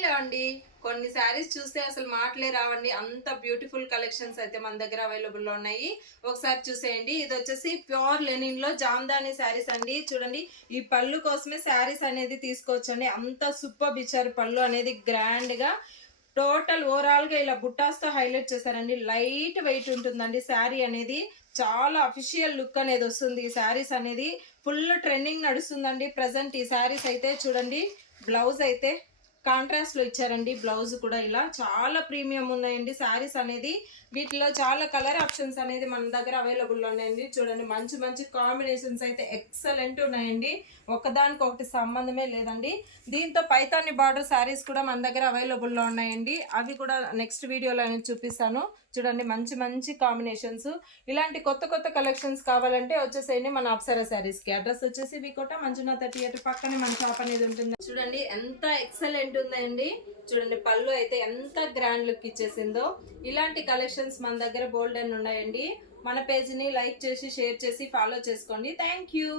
Hello అండి. కొన్ని శారీస్ చూస్తే అసలు మాటలే రావండి. అంత బ్యూటిఫుల్ కలెక్షన్స్ అయితే మన దగ్గర అవైలబుల్లో ఉన్నాయి. ఒకసారి చూసేయండి. ఇది వచ్చేసి ప్యూర్ లెనిన్‌లో జామ్దాని శారీస్ అండి. చూడండి, ఈ పళ్ళు కోసమే శారీస్ అనేది తీసుకోవచ్చండి. అంత సూపర్బ్ ఇచ్చారు. పళ్ళు అనేది గ్రాండ్‌గా టోటల్ ఓవరాల్‌గా ఇలా బుట్టాస్‌తో హైలైట్ చేశారండి. లైట్ వెయిట్ ఉంటుందండి శారీ అనేది. చాలా అఫీషియల్ లుక్ అనేది వస్తుంది. ఈ శారీస్ అనేది ఫుల్ ట్రెండింగ్ నడుస్తుందండి ప్రెజెంట్ ఈ శారీస్ అయితే. చూడండి, బ్లౌజ్ అయితే కాంట్రాస్ట్లో ఇచ్చారండి. బ్లౌజ్ కూడా ఇలా చాలా ప్రీమియం ఉన్నాయండి శారీస్ అనేది. వీటిలో చాలా కలర్ ఆప్షన్స్ అనేది మన దగ్గర అవైలబుల్ ఉన్నాయండి. చూడండి, మంచి మంచి కాంబినేషన్స్ అయితే ఎక్సలెంట్ ఉన్నాయండి. ఒకదానికి ఒకటి సంబంధమే లేదండి. దీంతో పైతాని బార్డర్ శారీస్ కూడా మన దగ్గర అవైలబుల్లో ఉన్నాయండి. అవి కూడా నెక్స్ట్ వీడియోలో అనేది చూపిస్తాను. చూడండి, మంచి మంచి కాంబినేషన్స్. ఇలాంటి కొత్త కొత్త కలెక్షన్స్ కావాలంటే వచ్చేసేయండి మన అప్సరా శారీస్కి. అడ్రస్ వచ్చేసి వికోట మంజునాథ థియేటర్ పక్కనే మన షాప్ అనేది ఉంటుంది. చూడండి, ఎంత ఎక్సలెంట్ ఉందండి. చూడండి, పళ్ళు అయితే ఎంత గ్రాండ్ లుక్ ఇచ్చేసిందో. ఇలాంటి కలెక్షన్స్ మన దగ్గర బోల్డ్ అని ఉన్నాయండి. మన పేజ్ని లైక్ చేసి షేర్ చేసి ఫాలో చేసుకోండి. Thank you.